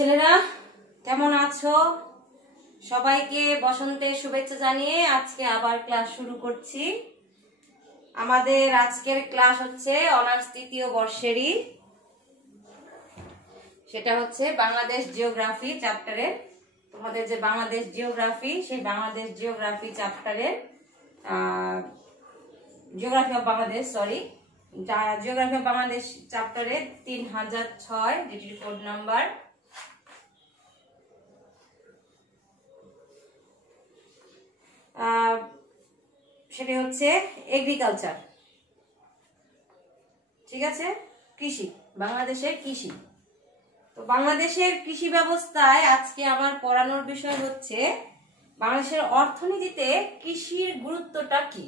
ছেলেরা কেমন আছো? সবাইকে বসন্তের শুভেচ্ছা জানিয়ে আজকে আবার ক্লাস শুরু করছি। আমাদের আজকের ক্লাস হচ্ছে অনার্স তৃতীয় বর্ষেরই, সেটা হচ্ছে বাংলাদেশ জিওগ্রাফি চ্যাপ্টারের। তোমাদের যে বাংলাদেশ জিওগ্রাফি, সেই বাংলাদেশ জিওগ্রাফি চ্যাপ্টারের geography of Bangladesh, geography of Bangladesh চ্যাপ্টারের 3006 ডিটেইল কোড নাম্বার। সেটি হচ্ছে এগ্রিকালচার, ঠিক আছে, কৃষি, বাংলাদেশের কৃষি। তো বাংলাদেশের কৃষি ব্যবস্থায় আজকে আমার পড়ানোর বিষয় হচ্ছে বাংলাদেশের অর্থনীতিতে কৃষির গুরুত্বটা কি।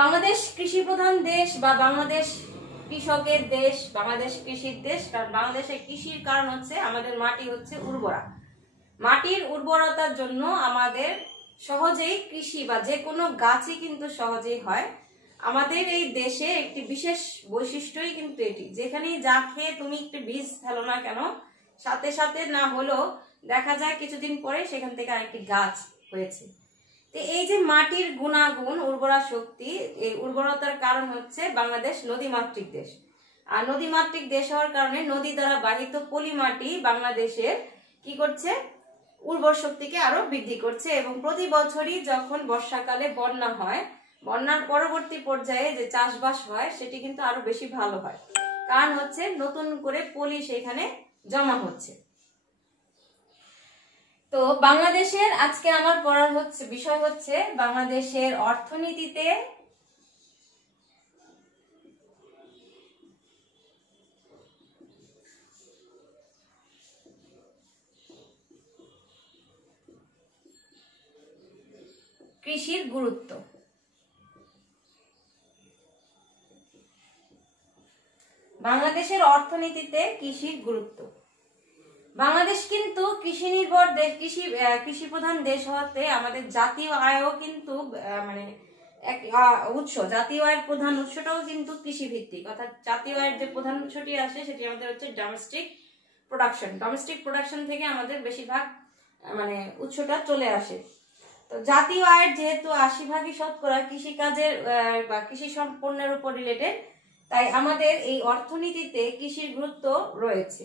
বাংলাদেশ কৃষি প্রধান দেশ বা বাংলাদেশ কৃষকের দেশ, বাংলাদেশ কৃষির দেশ। কারণ বাংলাদেশের কৃষির কারণ হচ্ছে আমাদের মাটি হচ্ছে উর্বরা। মাটির উর্বরতার জন্য আমাদের সহজেই কৃষি বা যে কোনো গাছই কিন্তু সহজেই হয়। আমাদের এই দেশে একটি বিশেষ বৈশিষ্ট্যই কিন্তু এটি, যেখানে যা খেয়ে তুমি একটু বীজ ফেলো না কেন, সাথে সাথে না হলেও দেখা যায় কিছুদিন পরে সেখান থেকে আরেকটি গাছ হয়েছে। তো এই যে মাটির গুণাগুণ, উর্বরা শক্তি, এই উর্বরতার কারণ হচ্ছে বাংলাদেশ নদীমাতৃক দেশ। আর নদীমাতৃক দেশ হওয়ার কারণে নদী দ্বারা বাহিত পলি মাটি বাংলাদেশের কি করছে, উর্বর শক্তিকে আরো বৃদ্ধি করছে। এবং প্রতি বছরই যখন বর্ষাকালে বন্যা হয়, বন্যার পরবর্তী পর্যায়ে যে চাষবাস হয় সেটি কিন্তু আরো বেশি ভালো হয়, কারণ হচ্ছে নতুন করে পলি সেখানে জমা হচ্ছে। তো বাংলাদেশের আজকে আমার পড়ার বিষয় হচ্ছে বাংলাদেশের অর্থনীতিতে কৃষির গুরুত্ব। বাংলাদেশের অর্থনীতিতে কৃষির গুরুত্ব। বাংলাদেশ কিন্তু কৃষি নির্ভর দেশ, কৃষি প্রধান দেশ হওয়াতে আমাদের জাতীয় আয়ও কিন্তু এক উৎস, জাতীয় আয়ের প্রধান উৎসটাও কিন্তু কৃষি ভিত্তিক। অর্থাৎ জাতীয় আয়ের যে প্রধান উৎসটি আসে সেটি আমাদের হচ্ছে ডোমেস্টিক প্রোডাকশন। ডোমেস্টিক প্রোডাকশন থেকে আমাদের বেশিরভাগ উৎসটা চলে আসে। তো জাতীয় আয়ের যেহেতু 80% শতকরা কৃষিকাজের বা কৃষি সম্পন্নের উপর রিলেটেড, তাই আমাদের এই অর্থনীতিতে কৃষির গুরুত্ব রয়েছে।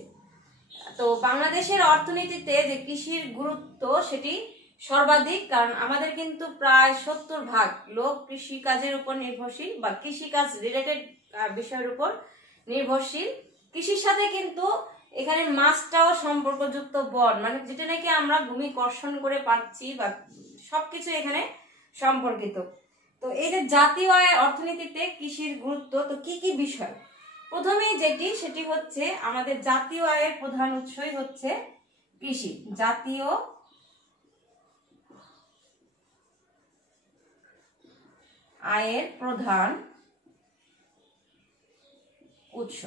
তো বাংলাদেশের অর্থনীতিতে যে কৃষির গুরুত্ব সেটি সর্বাধিক, কারণ আমাদের কিন্তু প্রায় 70% লোক কৃষিকাজের উপর নির্ভরশীল বা কৃষিকাজ রিলেটেড বিষয়ের উপর নির্ভরশীল। কৃষির সাথে কিন্তু এখানে মাছটাও সম্পর্কযুক্ত, বন যেটা নাকি আমরা ভূমি কর্ষণ করে পাচ্ছি, বা সবকিছু এখানে সম্পর্কিত। তো এই যে জাতীয় আয় অর্থনীতিতে কৃষির গুরুত্ব, তো কি কি বিষয়? প্রথমেই সেটি হচ্ছে আমাদের জাতীয় আয়ের প্রধান উৎসই হচ্ছে কৃষি। জাতীয় আয়ের প্রধান উৎস।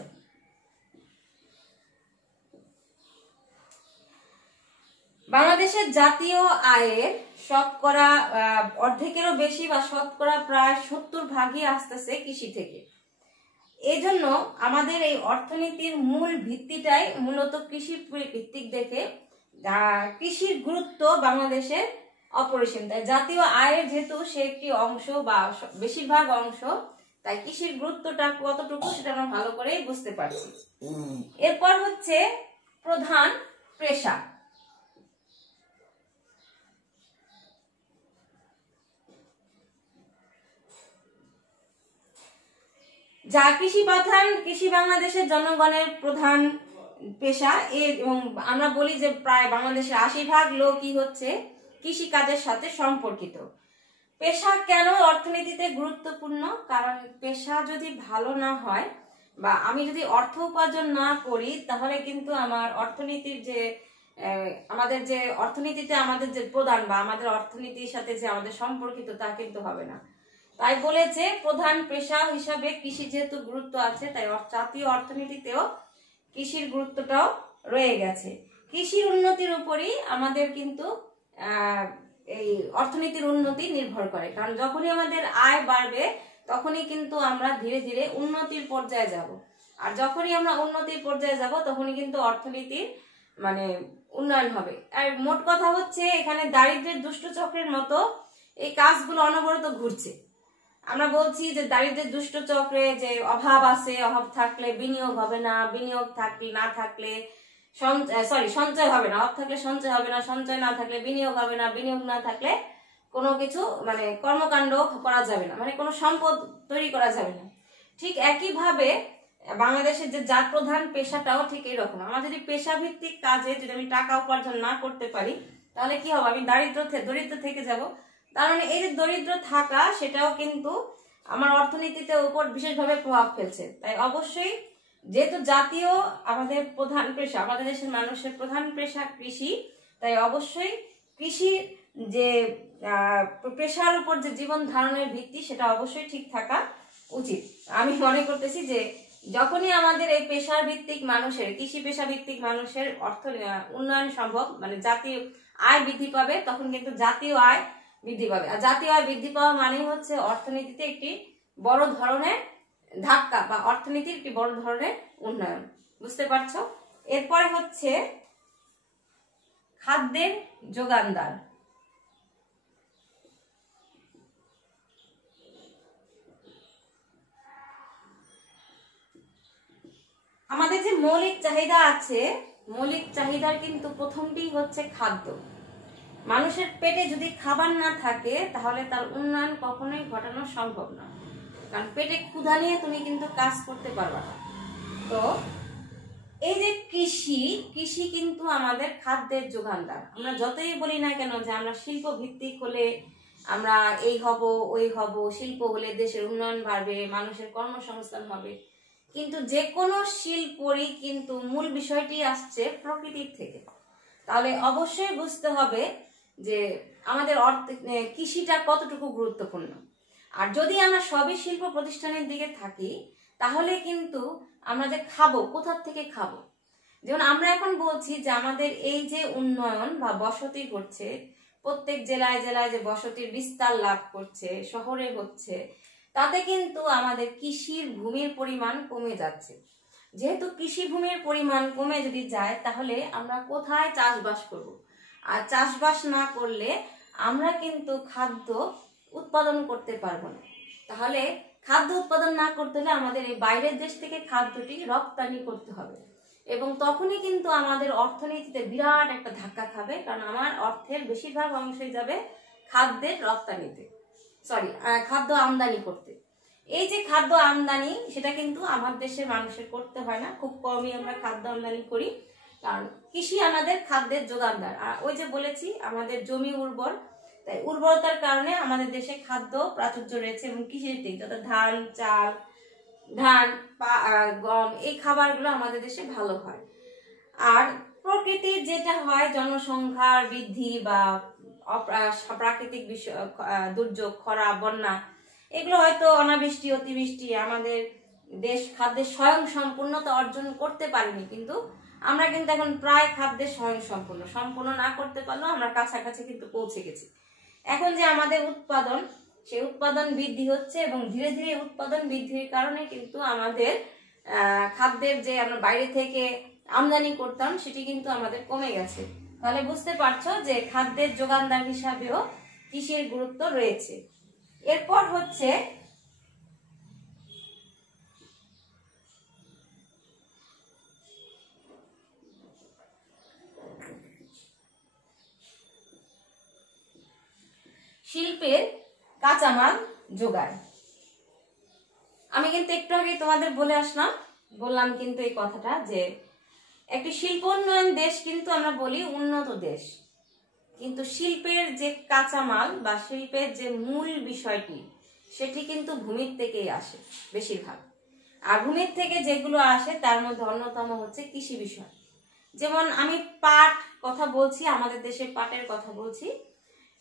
বাংলাদেশের জাতীয় আয়ের শতকরা অর্ধেকেরও বেশি বা শতকরা প্রায় 70%ই আসতেছে কৃষি থেকে। এই জন্য আমাদের এই অর্থনীতির মূল ভিত্তিটাই মূলত কৃষি ভিত্তিক দেখে কৃষির গুরুত্ব বাংলাদেশের অপরিসীম। তাই জাতীয় আয়ের যেহেতু সে একটি অংশ বা বেশিরভাগ অংশ, তাই কৃষির গুরুত্বটা কতটুকু সেটা আমরা ভালো করেই বুঝতে পারছি। এরপর হচ্ছে প্রধান পেশা। যা কৃষি বাংলাদেশের জনগণের প্রধান পেশা। এবং আমরা বলি যে প্রায় বাংলাদেশের 80% লোকই হচ্ছে কৃষি কাজের সাথে সম্পর্কিত। পেশা কেন অর্থনীতিতে গুরুত্বপূর্ণ? কারণ পেশা যদি ভালো না হয় বা আমি যদি অর্থ উপার্জন না করি, তাহলে কিন্তু আমার অর্থনীতির যে আমাদের যে অর্থনীতিতে আমাদের যে প্রধান বা আমাদের অর্থনীতির সাথে যে আমাদের সম্পর্কিত, তা কিন্তু হবে না। তাই বলেছে প্রধান পেশা হিসাবে কৃষি যেহেতু গুরুত্ব আছে, তাই জাতীয় অর্থনীতিতেও কৃষির গুরুত্বটাও রয়ে গেছে। কৃষির উন্নতির উপরই আমাদের কিন্তু এই অর্থনীতির উন্নতি নির্ভর করে। কারণ যখনই আমাদের আয় বাড়বে তখনই কিন্তু আমরা ধীরে ধীরে উন্নতির পর্যায়ে যাব। আর যখনই আমরা উন্নতির পর্যায়ে যাব তখনই কিন্তু অর্থনীতির মানে উন্নয়ন হবে। আর মোট কথা হচ্ছে এখানে দারিদ্র্যের দুষ্ট চক্রের মতো এই কাজগুলো অনবরত ঘুরছে। আমরা বলছি যে দারিদ্র্যের দুষ্ট চক্রে যে অভাব আছে, অভাব থাকলে বিনিয়োগ হবে না, বিনিয়োগ থাকলে না থাকলে সঞ্চয় হবে না, অভাব থাকলে সঞ্চয় হবে না, সঞ্চয় না থাকলে বিনিয়োগ হবে না, বিনিয়োগ না থাকলে কোনো কিছু মানে কর্মকাণ্ড করা যাবে না, মানে কোনো সম্পদ তৈরি করা যাবে না। ঠিক একইভাবে বাংলাদেশের যে জাত প্রধান পেশাটাও ঠিক এরকম। আমার যদি পেশা ভিত্তিক কাজে যদি আমি টাকা উপার্জন না করতে পারি তাহলে কি হবে, আমি দরিদ্র থেকে যাব। তার মানে এই যে দরিদ্র থাকা সেটাও কিন্তু আমার অর্থনীতিতে উপর বিশেষভাবে প্রভাব ফেলছে। তাই অবশ্যই যেহেতু জাতীয় আমাদের প্রধান পেশা, আমাদের দেশের মানুষের প্রধান পেশা কৃষি, তাই অবশ্যই কৃষির যে পেশার উপর যে জীবন ধারণের ভিত্তি সেটা অবশ্যই ঠিক থাকা উচিত। আমি মনে করতেছি যে যখনই আমাদের এই পেশার ভিত্তিক মানুষের, কৃষি পেশা ভিত্তিক মানুষের উন্নয়ন সম্ভব, মানে জাতীয় আয় বৃদ্ধি পাবে, তখন কিন্তু জাতীয় আয় বৃদ্ধি পাবে। আর জাতীয় আয় বৃদ্ধি পাওয়া মানেই হচ্ছে অর্থনীতিতে একটি বড় ধরনের ধাক্কা বা অর্থনীতির একটি বড় ধরনের উন্নয়ন। বুঝতে পারছো? এরপরে হচ্ছে খাদ্যের যোগানদার। আমাদের যে মৌলিক চাহিদা আছে, মৌলিক চাহিদার কিন্তু প্রথমটি হচ্ছে খাদ্য। মানুষের পেটে যদি খাবার না থাকে তাহলে তার উন্নয়ন কখনোই ঘটানো সম্ভব না, কারণ পেটে ক্ষুধা নিয়ে তুমি কিন্তু কাজ করতে পারবে না। তো এই যে কৃষি কিন্তু আমাদের খাদ্যের যোগানদার। আমরা যতই বলি না কেন যে আমরা শিল্প ভিত্তিক হলে আমরা এই হব ওই হব, শিল্প হলে দেশের উন্নয়ন বাড়বে, মানুষের কর্মসংস্থান হবে, কিন্তু যে কোনো শিল্পরই কিন্তু মূল বিষয়টি আসছে প্রকৃতির থেকে। তাহলে অবশ্যই বুঝতে হবে যে আমাদের কৃষিটা কতটুকু গুরুত্বপূর্ণ। আর যদি আমরা সবই শিল্প প্রতিষ্ঠানের দিকে থাকি তাহলে কিন্তু আমরা যে খাবো, কোথার থেকে খাবো? যেমন আমরা এখন বলছি যে আমাদের এই যে উন্নয়ন বা বসতি করছে, প্রত্যেক জেলায় জেলায় যে বসতির বিস্তার লাভ করছে, শহরে হচ্ছে, তাতে কিন্তু আমাদের কৃষির ভূমির পরিমাণ কমে যাচ্ছে। যেহেতু কৃষি ভূমির পরিমাণ কমে যদি যায় তাহলে আমরা কোথায় চাষবাস করব? আর চাষবাস না করলে আমরা কিন্তু খাদ্য উৎপাদন করতে পারবো না। তাহলে খাদ্য উৎপাদন না করতে হলে আমাদের এই বাইরের দেশ থেকে খাদ্যটি রপ্তানি করতে হবে, এবং তখনই কিন্তু আমাদের অর্থনীতিতে বিরাট একটা ধাক্কা খাবে, কারণ আমার অর্থের বেশিরভাগ অংশই যাবে খাদ্যের রপ্তানিতে, খাদ্য আমদানি করতে। এই যে খাদ্য আমদানি সেটা কিন্তু আমার দেশের মানুষের করতে হয় না, খুব কমই আমরা খাদ্য আমদানি করি, কারণ কৃষি আমাদের খাদ্যের যোগানদার। আর ওই যে বলেছি আমাদের জমি উর্বর, তাই উর্বরতার কারণে আমাদের দেশে খাদ্য প্রাচুর্য রয়েছে, এবং কৃষির দিক যত ধান, চাল, গম, এই খাবারগুলো আমাদের দেশে ভালো হয়। আর প্রকৃতির যেটা হয় জনসংখ্যার বৃদ্ধি বা প্রাকৃতিক বিষয়, দুর্যোগ, খরা, বন্যা, এগুলো হয়তো অনাবৃষ্টি, অতিবৃষ্টি আমাদের দেশ খাদ্যের স্বয়ং সম্পূর্ণতা অর্জন করতে পারেনি, কিন্তু আমরা কিন্তু এখন প্রায় খাদ্যের স্বয়ং সম্পূর্ণ না করতে পারলেও আমরা কাছাকাছি কিন্তু পৌঁছে গেছি। এখন যে আমাদের উৎপাদন, সেই উৎপাদন বৃদ্ধি হচ্ছে, এবং ধীরে ধীরে উৎপাদন বৃদ্ধির কারণে কিন্তু আমাদের খাদ্যের যে আমরা বাইরে থেকে আমদানি করতাম সেটি কিন্তু আমাদের কমে গেছে। তাহলে বুঝতে পারছো যে খাদ্যের যোগানদার হিসাবেও কৃষির গুরুত্ব রয়েছে। এরপর হচ্ছে শিল্পের কাঁচামাল যোগায়। আমি কিন্তু একটু আগে তোমাদের বললাম কিন্তু এই কথাটা যে একটি শিল্পোন্নয়ন দেশ কিন্তু আমরা বলি উন্নত দেশ, কিন্তু শিল্পের যে কাঁচামাল বা শিল্পের যে মূল বিষয়টি সেটি কিন্তু ভূমির থেকেই আসে বেশিরভাগ। আর ভূমির থেকে যেগুলো আসে তার মধ্যে অন্যতম হচ্ছে কৃষি বিষয়। যেমন আমি পাট কথা বলছি, আমাদের দেশে পাটের কথা বলছি,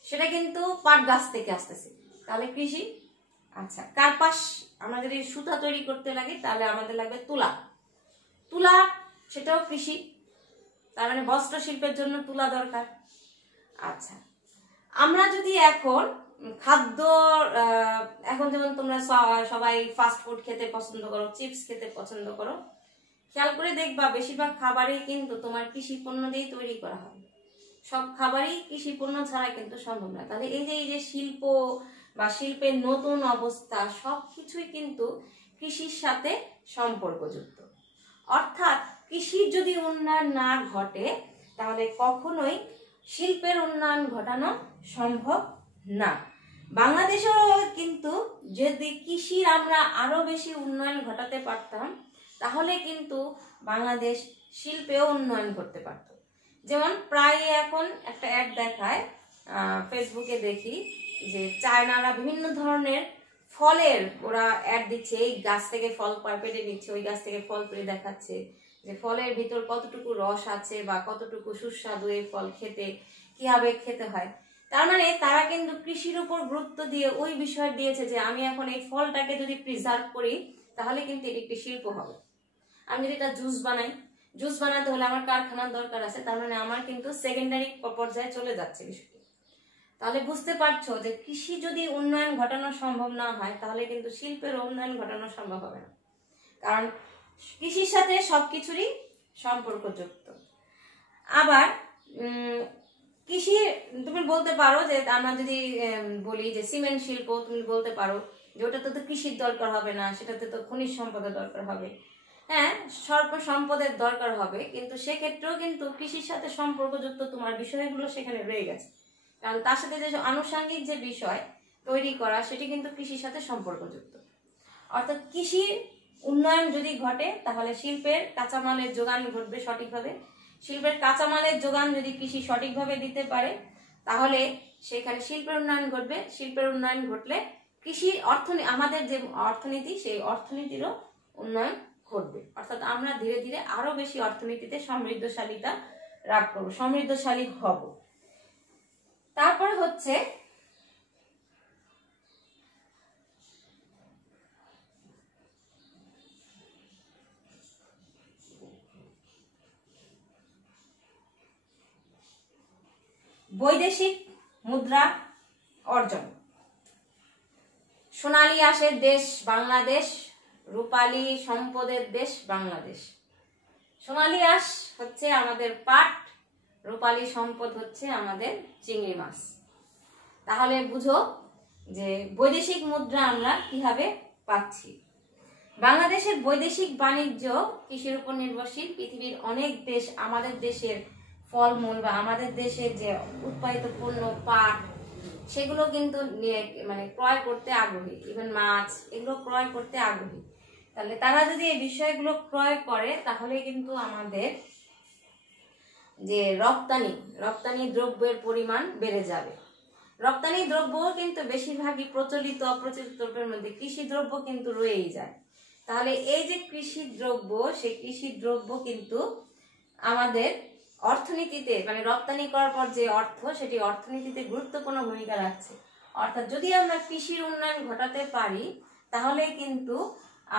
সেটা কিন্তু পাট গাছ থেকে আসতেছে, তাহলে কৃষি। আচ্ছা, কার্পাস, আমরা যদি সুতা তৈরি করতে লাগে তাহলে আমাদের লাগবে তুলা, সেটাও কৃষি, তার মানে বস্ত্র শিল্পের জন্য তুলা দরকার। আচ্ছা, আমরা যদি এখন খাদ্য, এখন যেমন তোমরা সবাই ফাস্ট ফুড খেতে পছন্দ করো, চিপস খেতে পছন্দ করো, খেয়াল করে দেখবা বেশিরভাগ খাবারই কিন্তু তোমার কৃষি পণ্য দিয়েই তৈরি করা হয়। সব খাবারই কৃষি পণ্য ছাড়া কিন্তু সম্ভব না। তাহলে এই যে শিল্প বা শিল্পের নতুন অবস্থা সবকিছুই কিন্তু কৃষির সাথে সম্পর্কযুক্ত। অর্থাৎ কৃষির যদি উন্নয়ন না ঘটে তাহলে কখনোই শিল্পের উন্নয়ন ঘটানো সম্ভব না। বাংলাদেশেও কিন্তু যদি কৃষির আমরা আরো বেশি উন্নয়ন ঘটাতে পারতাম তাহলে কিন্তু বাংলাদেশ শিল্পেও উন্নয়ন করতে পারত। যেমন প্রায় এখন একটা অ্যাড দেখায়, ফেসবুকে দেখি যে চায়নারা বিভিন্ন ধরনের ফলের ওরা অ্যাড দিচ্ছে, এই গাছ থেকে ফল পেড়ে নিচ্ছে, ওই গাছ থেকে ফল পেড়ে দেখাচ্ছে যে ফলের ভিতর কতটুকু রস আছে বা কতটুকু সুস্বাদু এই ফল খেতে, কিভাবে খেতে হয়। তার মানে তারা কিন্তু কৃষির উপর গুরুত্ব দিয়ে ওই বিষয় দিয়েছে যে আমি এখন এই ফলটাকে যদি প্রিজার্ভ করি তাহলে কিন্তু এটি একটি শিল্প হবে। আমি যদি এটা জুস বানাই, জুস বানাতে হলে আমার কারখানার দরকার আছে, তার মানে আমার কিন্তু সেকেন্ডারি পর্যায়ে চলে যাচ্ছে বিষয়টি। তাহলে বুঝতে পারছো যে কৃষি যদি উন্নয়ন ঘটানো সম্ভব না হয় তাহলে কিন্তু শিল্পের উন্নয়ন ঘটানো সম্ভব হবে না, কারণ কৃষির সাথে সবকিছুরই সম্পর্কযুক্ত। আবার কৃষি তুমি বলতে পারো যে আমরা যদি বলি যে সিমেন্ট শিল্প, তুমি বলতে পারো যে ওটাতে তো কৃষির দরকার হবে না, সেটাতে তো খনিজ সম্পদের দরকার হবে। হ্যাঁ, স্বল্প সম্পদের দরকার হবে, কিন্তু সেক্ষেত্রেও কিন্তু কৃষির সাথে সম্পর্কযুক্ত তোমার বিষয়গুলো সেখানে রয়ে গেছে, কারণ তার সাথে যে আনুষঙ্গিক যে বিষয় তৈরি করা সেটি কিন্তু কৃষির সাথে সম্পর্কযুক্ত। অর্থাৎ কৃষির উন্নয়ন যদি ঘটে তাহলে শিল্পের কাঁচামালের যোগান ঘটবে সঠিকভাবে। শিল্পের কাঁচামালের যোগান যদি কৃষি সঠিকভাবে দিতে পারে তাহলে সেখানে শিল্পের উন্নয়ন ঘটবে। শিল্পের উন্নয়ন ঘটলে কৃষি আমাদের যে অর্থনীতি সেই অর্থনীতিরও উন্নয়ন ঘটবে। অর্থাৎ আমরা ধীরে ধীরে আরো বেশি অর্থনীতিতে সমৃদ্ধশালীতা লাভ করবো, সমৃদ্ধশালী হব। তারপরে হচ্ছে বৈদেশিক মুদ্রা অর্জন। সোনালী আঁশের দেশ বাংলাদেশ, রূপালী সম্পদের দেশ বাংলাদেশ। সোনালী আঁশ হচ্ছে আমাদের পাট, রূপালী সম্পদ হচ্ছে আমাদের চিংড়ি মাছ। তাহলে বুঝো যে বৈদেশিক মুদ্রা আমরা কিভাবে পাচ্ছি। বাংলাদেশের বৈদেশিক বাণিজ্য কৃষির উপর নির্ভরশীল। পৃথিবীর অনেক দেশ আমাদের দেশের ফলমূল বা আমাদের দেশের যে উৎপাদিত পণ্য পাট সেগুলো কিন্তু মানে ক্রয় করতে আগ্রহী, ইভেন মাছ এগুলো ক্রয় করতে আগ্রহী। তাহলে তারা যদি এই বিষয়গুলো ক্রয় করে তাহলে কিন্তু আমাদের যে রপ্তানি দ্রব্যের পরিমাণ বেড়ে যাবে। রপ্তানি দ্রব্য কিন্তু বেশিরভাগই প্রচলিত অপ্রচলিত দ্রব্যের মধ্যে কৃষি দ্রব্য কিন্তু রয়েই যায়। তাহলে এই যে কৃষি দ্রব্য, সেই কৃষি দ্রব্য কিন্তু আমাদের অর্থনীতিতে মানে রপ্তানি করার পর যে অর্থ সেটি অর্থনীতিতে গুরুত্বপূর্ণ ভূমিকা রাখছে। অর্থাৎ যদি আমরা কৃষির উন্নয়ন ঘটাতে পারি তাহলে কিন্তু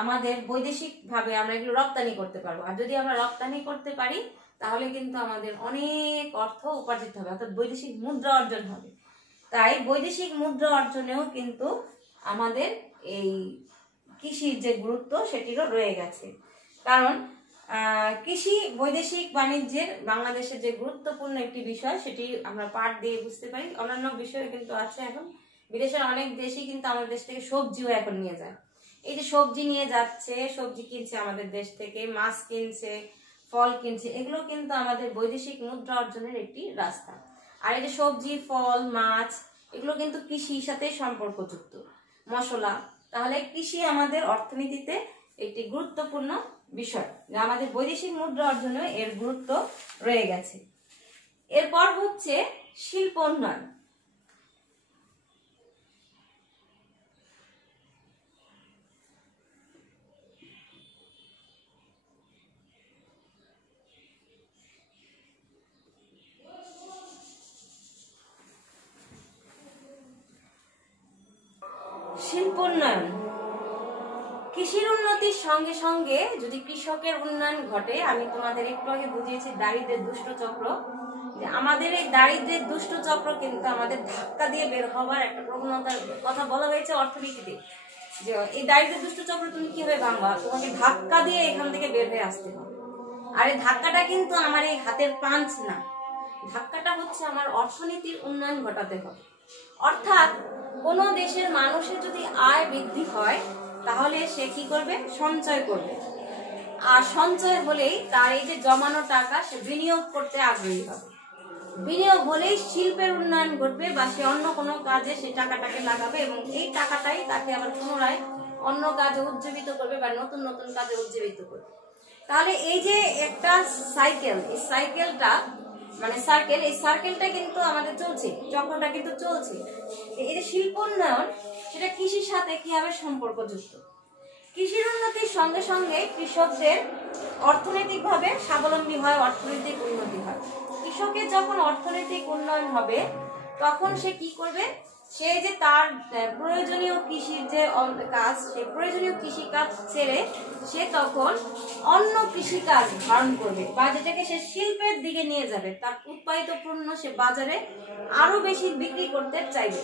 আমাদের বৈদেশিক ভাবে আমরা এগুলো রপ্তানি করতে পারবো। আর যদি আমরা রপ্তানি করতে পারি তাহলে কিন্তু আমাদের অনেক অর্থ উপার্জিত হবে, অর্থাৎ বৈদেশিক মুদ্রা অর্জন হবে। তাই বৈদেশিক মুদ্রা অর্জনেও কিন্তু আমাদের এই কৃষির যে গুরুত্ব সেটিরও রয়ে গেছে। কারণ কৃষি বৈদেশিক বাণিজ্যের বাংলাদেশের যে গুরুত্বপূর্ণ একটি বিষয় সেটি আমরা পাঠ দিয়ে বুঝতে পারি। অন্যান্য বিষয় কিন্তু আছে, এখন বিদেশের অনেক দেশই কিন্তু আমাদের দেশ থেকে সবজিও এখন নিয়ে যায়। এই যে সবজি নিয়ে যাচ্ছে, সবজি কিনছে আমাদের দেশ থেকে, মাছ কিনছে, ফল কিনছে, এগুলো কিন্তু আমাদের বৈদেশিক মুদ্রা অর্জনের একটি রাস্তা। আর এই যে সবজি ফল মাছ এগুলো কিন্তু কৃষির সাথে সম্পর্কযুক্ত, মশলা। তাহলে কৃষি আমাদের অর্থনীতিতে একটি গুরুত্বপূর্ণ বিষয়, যা আমাদের বৈদেশিক মুদ্রা অর্জনে এর গুরুত্ব রয়ে গেছে। এরপর হচ্ছে শিল্প উন্নয়ন। শিল্প উন্নয়ন, কৃষির উন্নতির সঙ্গে সঙ্গে যদি কৃষকের উন্নয়ন ঘটে, আমি তোমাদের একটু আগে বুঝিয়েছি দারিদ্রের দুষ্ট চক্র, যে আমাদের এই দারিদ্র্যের দুষ্ট চক্র কিন্তু আমাদের ধাক্কা দিয়ে বের হওয়ার একটা প্রবণতার কথা বলা হয়েছে অর্থনীতিতে, যে এই দারিদ্র্যের দুষ্ট চক্র তুমি কিভাবে ভাঙবা, তোমাকে ধাক্কা দিয়ে এখান থেকে বের হয়ে আসতে হবে। আর এই ধাক্কাটা কিন্তু আমার এই হাতের পাঞ্চ না, ধাক্কাটা হচ্ছে আমার অর্থনীতির উন্নয়ন ঘটাতে হবে। অর্থাৎ কোন দেশের মানুষের যদি আয় বৃদ্ধি হয় তাহলে সে কি করবে, সঞ্চয় করবে। আর সঞ্চয় হলেই তার এই যে জমানো টাকা সে বিনিয়োগ করতে আগ্রহী হবে। বিনিয়োগ হলেই শিল্পের উন্নয়ন ঘটবে বা সে অন্য কোনো কাজে সে টাকাটাকে লাগাবে এবং এই টাকাটাই তাকে আবার পুনরায় অন্য কাজে উজ্জীবিত করবে বা নতুন নতুন কাজে উজ্জীবিত করবে। তাহলে এই যে একটা সাইকেল, এই সাইকেলটা মানে সার্কেল, এই সার্কেলটা কিন্তু আমাদের চলছে, চক্রটা কিন্তু চলছে। এই যে শিল্প উন্নয়ন সেটা কৃষির সাথে কিভাবে সম্পর্কযুক্ত। কৃষির উন্নতির সঙ্গে সঙ্গে কৃষকদের অর্থনৈতিকভাবে স্বাবলম্বী হয়, অর্থনৈতিক উন্নতি হয়। কৃষকের যখন অর্থনৈতিক উন্নয়ন হবে তখন সে কি করবে, সে যে তার প্রয়োজনীয় কৃষির যে কাজ, সেই প্রয়োজনীয় কৃষি কাজ ছেড়ে সে তখন অন্য কৃষি কাজ ধারণ করবে বা যেটাকে সে শিল্পের দিকে নিয়ে যাবে। তার উৎপাদিত পণ্য সে বাজারে আরো বেশি বিক্রি করতে চাইবে।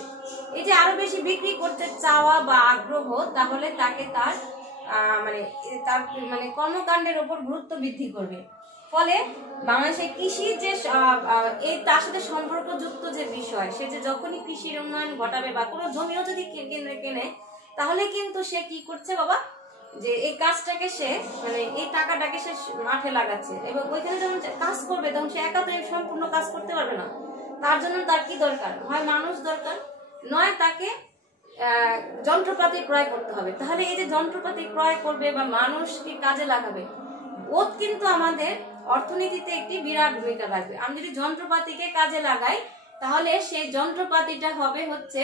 এই যে আরো বেশি বিক্রি করতে চাওয়া বা আগ্রহ, তাহলে তাকে তার মানে কর্মকাণ্ডের উপর গুরুত্ব বৃদ্ধি করবে। ফলে বাংলাদেশের কৃষি যে এই তার সাথে সম্পর্কযুক্ত যে বিষয়, সে যে যখনই কৃষির উন্নয়ন ঘটাবে বা কোনো জমিও যদি কেনে তাহলে কিন্তু সে কি করছে বাবা, যে এই কাজটাকে সে মানে এই টাকাটাকে সে মাঠে লাগাচ্ছে এবং ওইখানে যখন কাজ করবে তখন সে একা তো সম্পূর্ণ কাজ করতে পারবে না। তার জন্য তার কি দরকার, হয় মানুষ দরকার, নয় তাকে যন্ত্রপাতি ক্রয় করতে হবে। তাহলে এই যে যন্ত্রপাতি ক্রয় করবে বা মানুষকে কাজে লাগাবে, ওত কিন্তু আমাদের অর্থনীতিতে একটি বিরাট ভূমিকা রাখবে। আমি যদি যন্ত্রপাতিকে কাজে লাগাই তাহলে সেই যন্ত্রপাতিটা হবে হচ্ছে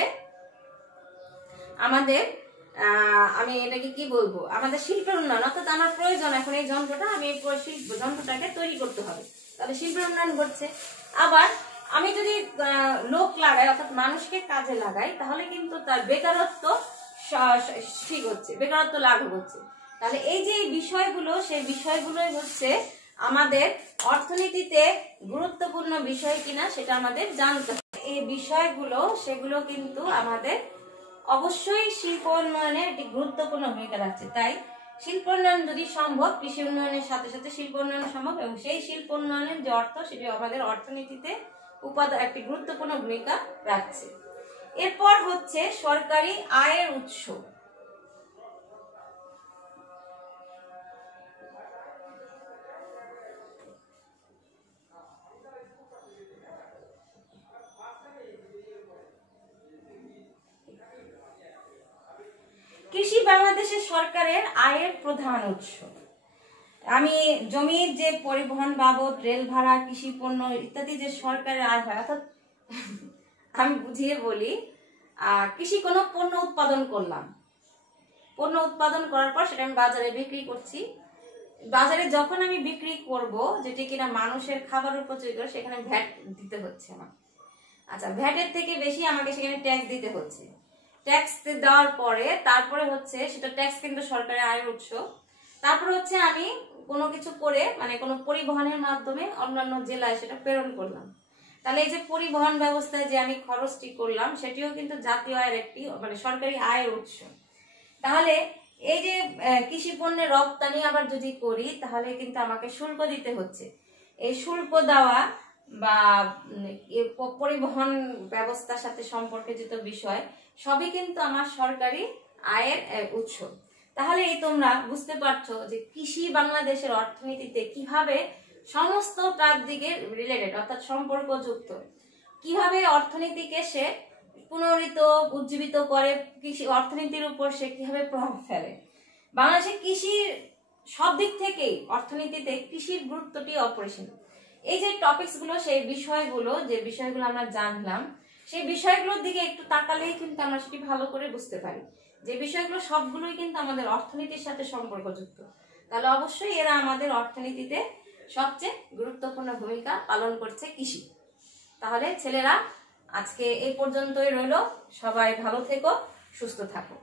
আমাদের আমি এটাকে কি বলবো, আমাদের শিল্পের উন্নয়ন। অর্থাৎ আমার প্রয়োজন এখন এই যন্ত্রটা, আমি এই যন্ত্রটাকে তৈরি করতে হবে, তাহলে শিল্পের উন্নয়ন ঘটছে। আবার আমি যদি লোক লাগাই অর্থাৎ মানুষকে কাজে লাগাই তাহলে কিন্তু তার বেকারত্ব ঠিক হচ্ছে, বেকারত্ব লাঘব হচ্ছে। তাহলে এই যে বিষয়গুলো, সেই বিষয়গুলোই হচ্ছে আমাদের অর্থনীতিতে গুরুত্বপূর্ণ বিষয় কিনা সেটা আমাদের জানতে হবে। এই বিষয়গুলো সেগুলো কিন্তু আমাদের অবশ্যই শিল্প উন্নয়নে একটি গুরুত্বপূর্ণ ভূমিকা রাখছে। তাই শিল্প উন্নয়ন যদি সম্ভব, কৃষি উন্নয়নের সাথে সাথে শিল্প উন্নয়ন সম্ভব এবং সেই শিল্প উন্নয়নের যে অর্থ সেটি আমাদের অর্থনীতিতে উপাদান একটি গুরুত্বপূর্ণ ভূমিকা রাখছে। এরপর হচ্ছে সরকারি আয়ের উৎস। কৃষি বাংলাদেশের সরকারের আয়ের প্রধান উৎস। আমি জমির যে পরিবহন বাবদ, রেল ভাড়া, কৃষি পণ্য ইত্যাদি যে সরকারের আয় হয়, অর্থাৎ আমি বুঝিয়ে বলি, কৃষি কোনো পণ্য উৎপাদন করলাম, পণ্য উৎপাদন করার পর সেটা আমি বাজারে বিক্রি করছি। বাজারে যখন আমি বিক্রি করব, যেটি কিনা মানুষের খাবার উপযোগী করে, সেখানে ভ্যাট দিতে হচ্ছে আমার। আচ্ছা, ভ্যাটের থেকে বেশি আমাকে সেখানে ট্যাক্স দিতে হচ্ছে। ট্যাক্স দেওয়ার পরে তারপরে হচ্ছে সেটা ট্যাক্স কিন্তু সরকারের আয়ের উৎস। তারপরে হচ্ছে আমি কোনো কিছু করে মানে কোনো পরিবহনের মাধ্যমে অন্যান্য জেলায় সেটা প্রেরণ করলাম। তাহলে এই যে পরিবহন ব্যবস্থায় যে আমি খরচটি করলাম সেটিও কিন্তু জাতীয় আয়ের একটি মানে সরকারি আয়ের উৎস। তাহলে এই যে কৃষি পণ্যের রপ্তানি আবার যদি করি তাহলে কিন্তু আমাকে শুল্ক দিতে হচ্ছে। এই শুল্ক দেওয়া বা পরিবহন ব্যবস্থার সাথে সম্পর্কিত বিষয় সবই কিন্তু আমার সরকারি আয়ের উৎস। তাহলে এই তোমরা বুঝতে পারছো যে কৃষি বাংলাদেশের অর্থনীতিতে কিভাবে সমস্ত তার দিকে রিলেটেড অর্থাৎ সম্পর্কযুক্ত, কিভাবে অর্থনীতিকে সে পুনরিত উজ্জীবিত করে, কৃষি অর্থনীতির উপর সে কিভাবে প্রভাব ফেলে। বাংলাদেশের কৃষির সব দিক থেকেই অর্থনীতিতে কৃষির গুরুত্বটি অপরিসীম। এই যে টপিকস গুলো, সেই বিষয়গুলো যে বিষয়গুলো আমরা জানলাম, সেই বিষয়গুলোর দিকে একটু তাকালেই কিন্তু আমরা সেটি ভালো করে বুঝতে পারি যে বিষয়গুলো সবগুলোই কিন্তু আমাদের অর্থনীতির সাথে সম্পর্কযুক্ত। তাহলে অবশ্যই এরা আমাদের অর্থনীতিতে সবচেয়ে গুরুত্বপূর্ণ ভূমিকা পালন করছে কৃষি। তাহলে ছেলেরা আজকে এই পর্যন্তই রইল, সবাই ভালো থেকো, সুস্থ থাকো।